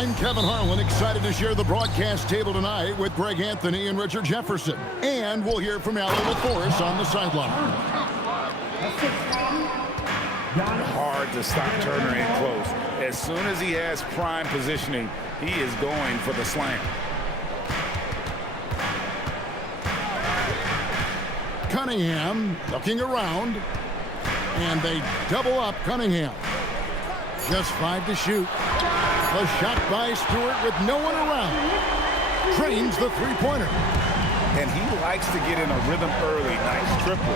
I'm Kevin Harlan, excited to share the broadcast table tonight with Greg Anthony and Richard Jefferson. And we'll hear from Alan LaForce on the sideline. Hard to stop Turner in close. As soon as he has prime positioning, he is going for the slam. Cunningham looking around, and they double up Cunningham. Just 5 to shoot. The shot by Stewart with no one around. Trains the three-pointer. And he likes to get in a rhythm early. Nice triple.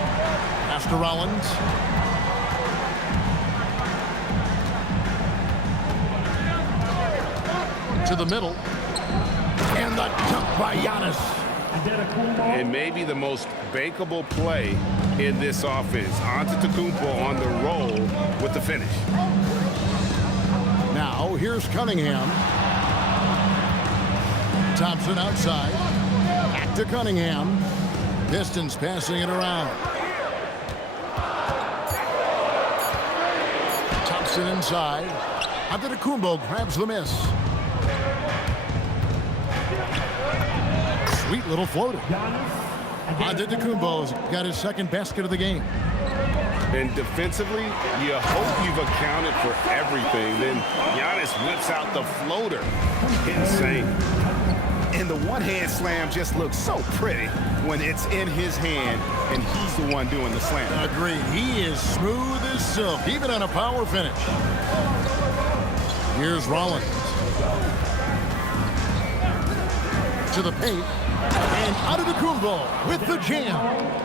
Pass to Rollins. To the middle. And the dunk by Giannis. It may be the most bankable play in this offense. Antetokounmpo on the roll with the finish. Now, here's Cunningham. Thompson outside. Back to Cunningham. Pistons passing it around. Thompson inside. Antetokounmpo grabs the miss. Sweet little floater. Antetokounmpo's got his second basket of the game. And defensively, you hope you've accounted for everything. Then Giannis whips out the floater. Insane. And the one-hand slam just looks so pretty when it's in his hand and he's the one doing the slam. Agreed. He is smooth as silk, even on a power finish. Here's Rollins. To the paint. And Antetokounmpo with the jam.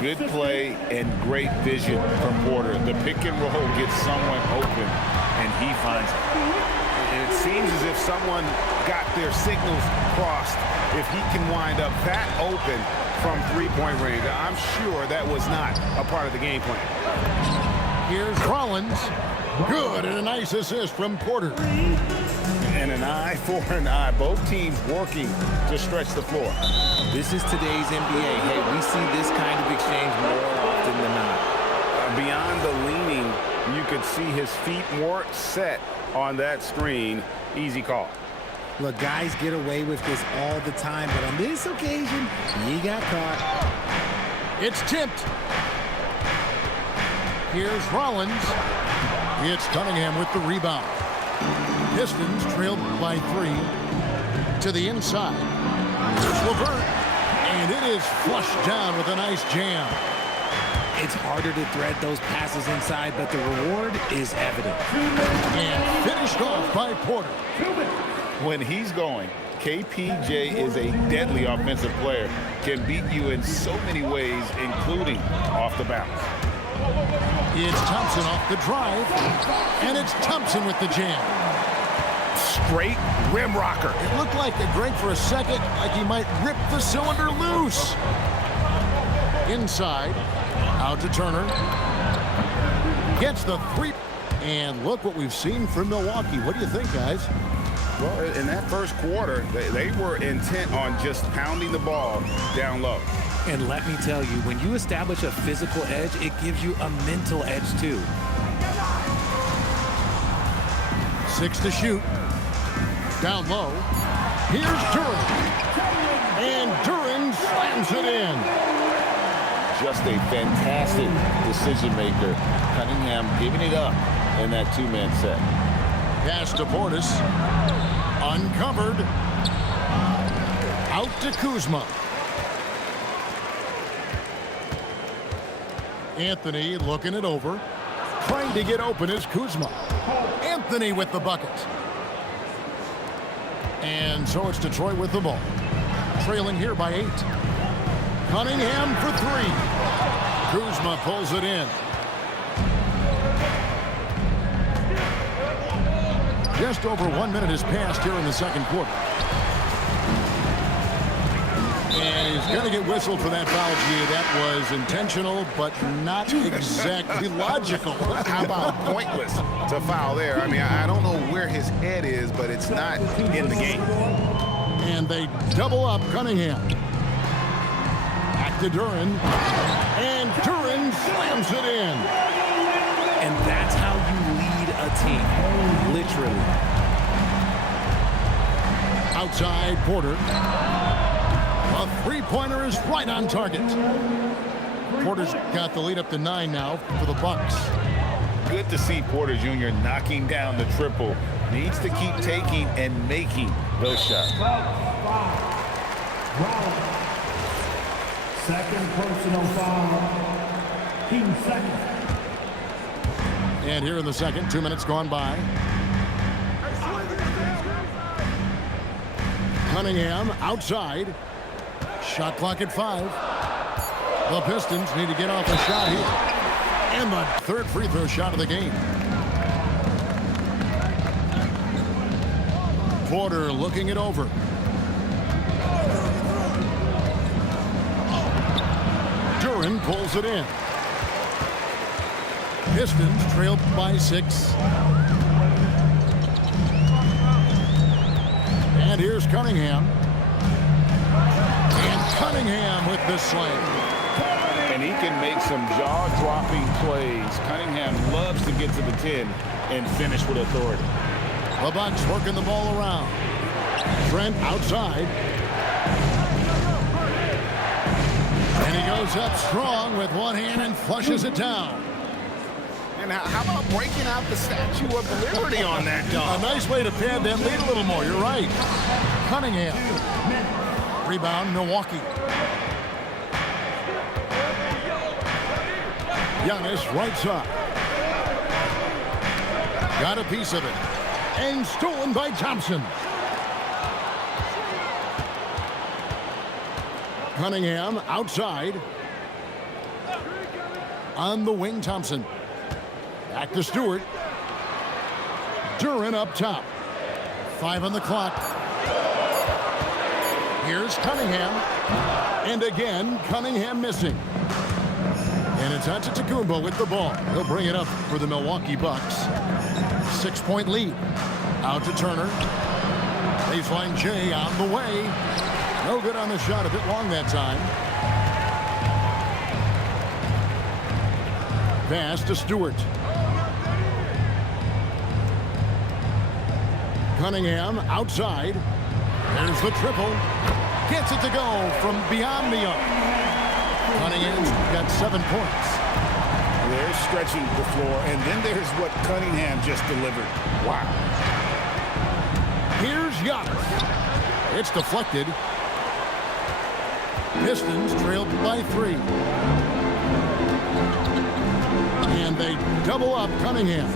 Good play and great vision from Porter. The pick and roll gets someone open, and he finds it. And it seems as if someone got their signals crossed. If he can wind up that open from three-point range, I'm sure that was not a part of the game plan. Here's Rollins. Good, and a nice assist from Porter. And an eye for an eye. Both teams working to stretch the floor. This is today's NBA. Hey, we see this kind of exchange more often than not. Beyond the leaning, you could see his feet more set on that screen. Easy call. Look, guys get away with this all the time, but on this occasion, he got caught. It's tipped. Here's Rollins. It's Cunningham with the rebound. Pistons trailed by 3 to the inside. Here's LeVert, and it is flushed down with a nice jam. It's harder to thread those passes inside, but the reward is evident. And finished off by Porter. When he's going, KPJ is a deadly offensive player. Can beat you in so many ways, including off the bounce. It's Thompson off the drive, and it's Thompson with the jam. Straight rim rocker. It looked like a Greg for a second, like he might rip the cylinder loose. Inside, out to Turner. Gets the 3. And look what we've seen from Milwaukee. What do you think, guys? Well, in that first quarter, they were intent on just pounding the ball down low. And let me tell you, when you establish a physical edge, it gives you a mental edge too. 6 to shoot. Down low. Here's Duren. And Duren slams it in. Just a fantastic decision maker. Cunningham giving it up in that two-man set. Pass to Portis. Uncovered. Out to Kuzma. Anthony looking it over. Trying to get open is Kuzma. Anthony with the bucket. And so it's Detroit with the ball. Trailing here by 8. Cunningham for 3. Kuzma pulls it in. Just over 1 minute has passed here in the second quarter. And he's going to get whistled for that foul, G. That was intentional, but not exactly logical. How about pointless to foul there? I mean, I don't know where his head is, but it's not in the game. And they double up Cunningham. Back to Duren. And Duren slams it in. And that's how you lead a team, literally. outside Porter. A three-pointer is right on target. Porter's got the lead up to 9 now for the Bucks. Good to see Porter Jr. knocking down the triple. Needs to keep taking and making those shots. Second personal foul. Team second. And here in the second, 2 minutes gone by. Cunningham outside. Shot clock at 5. The Pistons need to get off a shot here. And the third free throw shot of the game. Porter looking it over. Duran pulls it in. Pistons trailed by 6. And here's Cunningham. And Cunningham with the slam. And he can make some jaw-dropping plays. Cunningham loves to get to the 10 and finish with authority. The Bucks working the ball around. Trent outside. And he goes up strong with one hand and flushes it down. And how about breaking out the Statue of Liberty on that dog? A nice way to pad them lead a little more. You're right. Cunningham. Rebound, Milwaukee. Giannis right side. Got a piece of it. And stolen by Thompson. Cunningham outside. On the wing, Thompson. Back to Stewart. Duran up top. 5 on the clock. Here's Cunningham. And again, Cunningham missing. And it's Antetokounmpo with the ball. He'll bring it up for the Milwaukee Bucks. 6-point lead. Out to Turner. Baseline J on the way. No good on the shot. A bit long that time. Pass to Stewart. Cunningham outside. There's the triple. Gets it to go from beyond the arc. Cunningham's got 7 points. They're stretching the floor, and then there's what Cunningham just delivered. Wow. Here's Giannis. It's deflected. Pistons trailed by 3. And they double up Cunningham.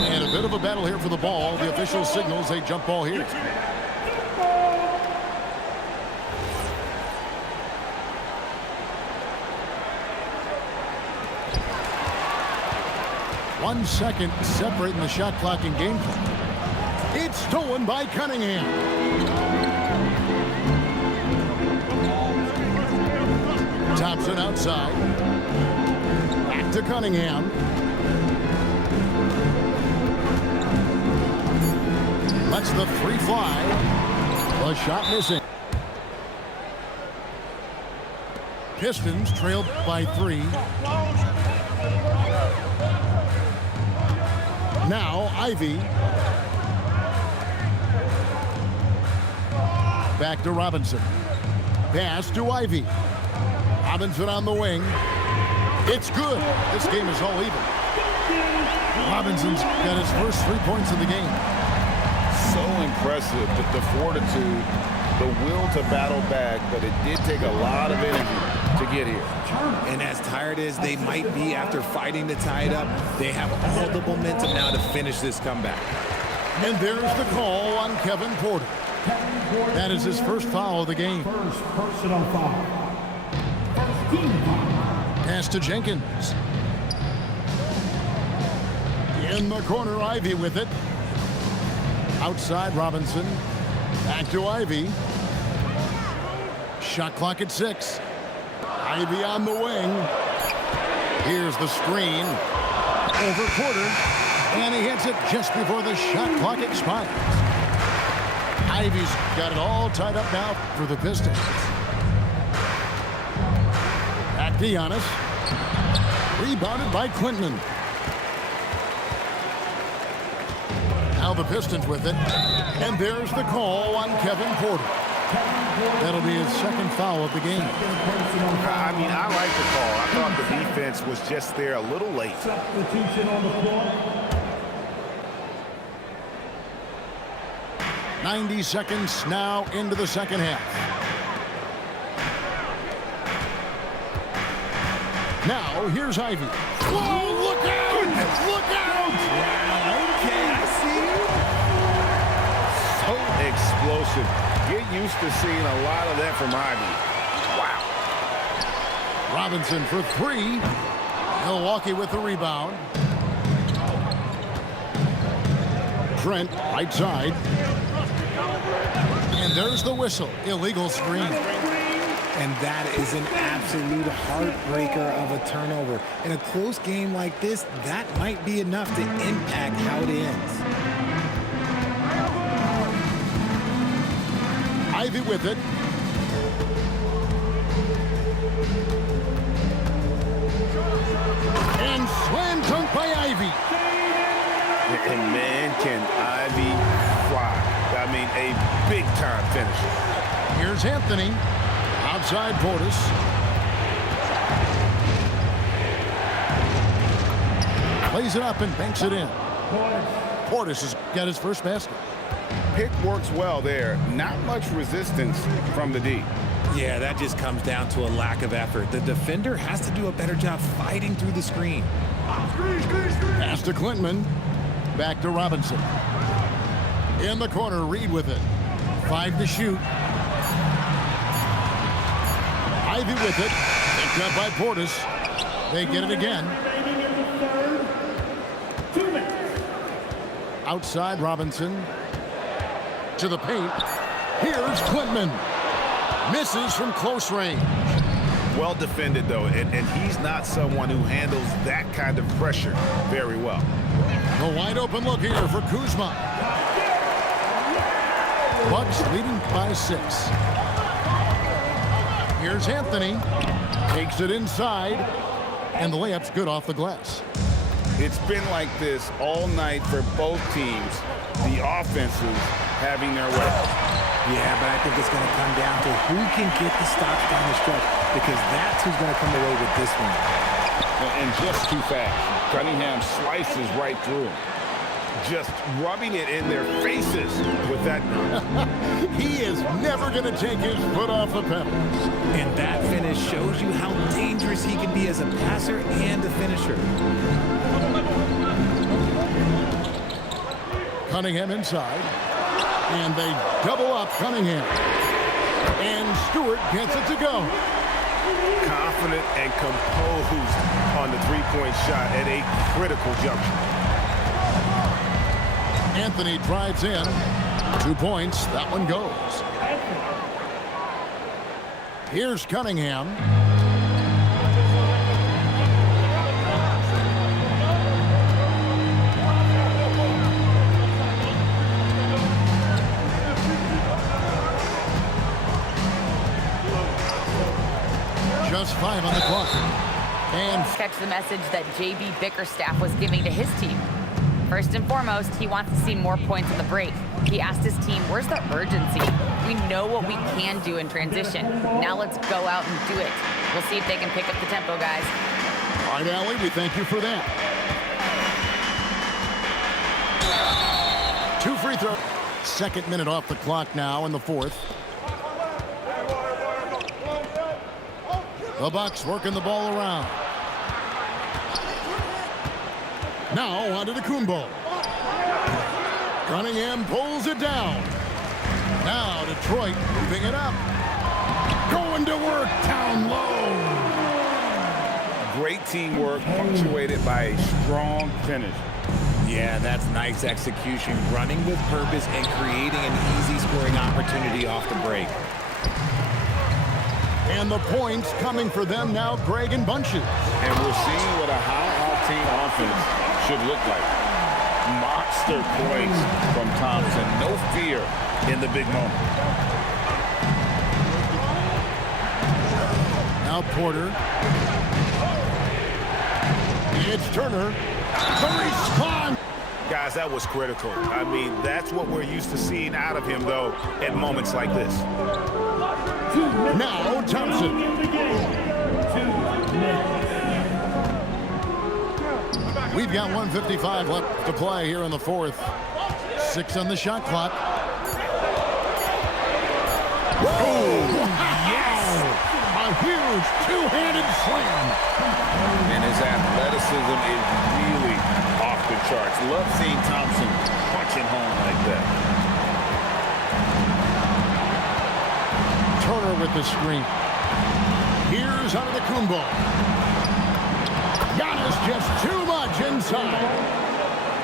And a bit of a battle here for the ball. The official signals a jump ball here. One second separating the shot clock and game clock. It's stolen by Cunningham. Thompson outside. Back to Cunningham. Lets the 3 fly. The shot missing. Pistons trailed by 3. Now Ivy. Back to Robinson. Pass to Ivy. Robinson on the wing. It's good. This game is all even. Robinson's got his first 3 points of the game. So impressive, but the fortitude, the will to battle back, but it did take a lot of energy to get here. And as tired as they might be after fighting to tie it up, they have all the momentum now to finish this comeback. And there's the call on Kevin Porter. That is his first foul of the game. First personal foul. First team foul. Pass to Jenkins. In the corner, Ivy with it. Outside Robinson. Back to Ivy. Shot clock at 6. Ivy on the wing. Here's the screen. Over Porter. And he hits it just before the shot clock expires. Ivy's got it all tied up now for the Pistons. Back to Giannis. Rebounded by Clinton. Now the Pistons with it. And there's the call on Kevin Porter. That'll be his second foul of the game. I mean, I like the call. I thought the defense was just there a little late. Substitution on the floor. 90 seconds now into the second half. Now, here's Ivy. Whoa, look out! Goodness. Look out! Okay, I see you. So explosive. Get used to seeing a lot of that from Ivy. Wow. Robinson for three. Milwaukee with the rebound. Trent, right side. And there's the whistle. Illegal screen. And that is an absolute heartbreaker of a turnover. In a close game like this, that might be enough to impact how it ends. Ivy with it. And slam dunk by Ivy. And man, can Ivy fly. I mean, a big-time finisher. Here's Anthony. Outside Portis. Plays it up and banks it in. Portis has got his first basket. Pick works well there. Not much resistance from the D. Yeah, that just comes down to a lack of effort. The defender has to do a better job fighting through the screen. Pass to Klintman. Back to Robinson. In the corner, Reed with it. 5 to shoot. Ivy with it. Picked up by Portis. They get it again. Outside Robinson. To the paint. Here's Klintman. Misses from close range. Well defended, though, and he's not someone who handles that kind of pressure very well. The wide open look here for Kuzma. Bucks leading by 6. Here's Anthony. Takes it inside. And the layup's good off the glass. It's been like this all night for both teams. The offenses having their way. Yeah, but I think it's going to come down to who can get the stops down the stretch, because that's who's going to come away with this one. And just too fast. Cunningham slices right through him. Just rubbing it in their faces with that. He is never going to take his foot off the pedal. And that finish shows you how dangerous he can be as a passer and a finisher. Cunningham inside. And they double up Cunningham. And Stewart gets it to go. Confident and composed on the three-point shot at a critical juncture. Anthony drives in. 2 points. That one goes. Here's Cunningham. Just 5 on the clock. And Catch the message that J.B. Bickerstaff was giving to his team. First and foremost, he wants to see more points on the break. He asked his team, where's the urgency? We know what we can do in transition. Now let's go out and do it. We'll see if they can pick up the tempo, guys. all right, Allie, we thank you for that. 2 free throws. Second minute off the clock now in the fourth. The Bucks working the ball around. Now onto the Kumbo. Cunningham pulls it down. Now Detroit moving it up. Going to work down low. Great teamwork punctuated by a strong finish. Yeah, that's nice execution, running with purpose and creating an easy scoring opportunity off the break. And the points coming for them now, Greg and Bunches. And we're seeing what a high-octane offense should look like. Monster points from Thompson. No fear in the big moment. Now Porter. It's Turner. The response. Guys, that was critical. I mean, that's what we're used to seeing out of him, though, at moments like this. Now Thompson. We've got 1:55 left to play here in the fourth. 6 on the shot clock. Whoa! Yes! A huge two-handed slam. And his athleticism is really off the charts. Love seeing Thompson punching home like that. Turner with the screen. Here's Antetokounmpo. Giannis just too much inside.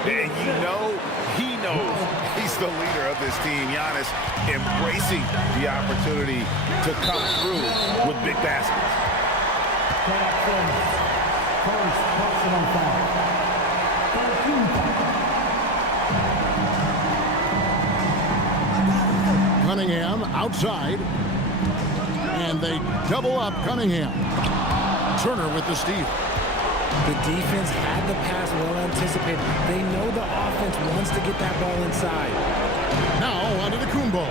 And you know, he knows he's the leader of this team. Giannis embracing the opportunity to come through with big baskets. First personal foul. 13 foul. Cunningham outside. And they double up Cunningham. Turner with the steal. The defense had the pass well anticipated. They know the offense wants to get that ball inside. Now Antetokounmpo.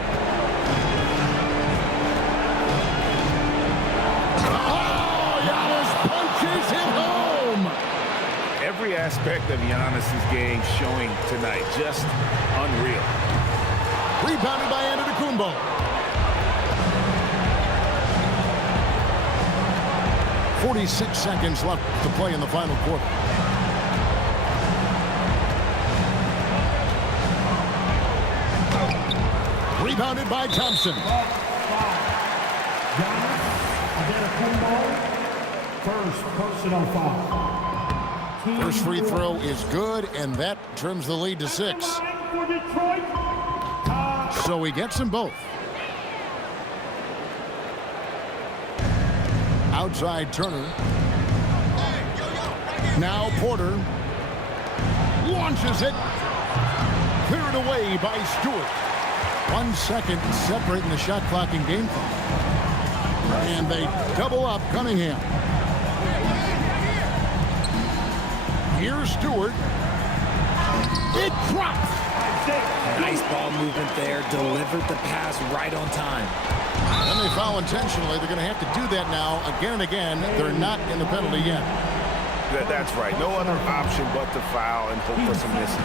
Oh, Giannis punches it home. Every aspect of Giannis's game showing tonight, just unreal. Rebounded by Antetokounmpo. 46 seconds left to play in the final quarter. Rebounded by Thompson. Giannis Antetokounmpo. First personal foul. First free throw is good, and that trims the lead to 6. For Detroit. So he gets them both. Outside Turner. Now Porter launches it. Cleared away by Stewart. 1 second separating the shot clock and game clock. And they double up Cunningham. Here's Stewart. It drops. Nice ball movement there. Delivered the pass right on time. And they foul intentionally. They're going to have to do that now again and again. They're not in the penalty yet. That's right. No other option but to foul and hope for some misses.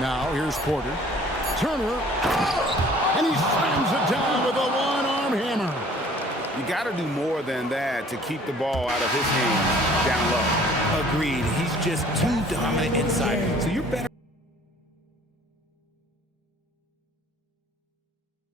Now here's Porter. Turner. And he slams it down with a one-arm hammer. You got to do more than that to keep the ball out of his hands down low. Agreed. He's just too dominant inside. So you're better.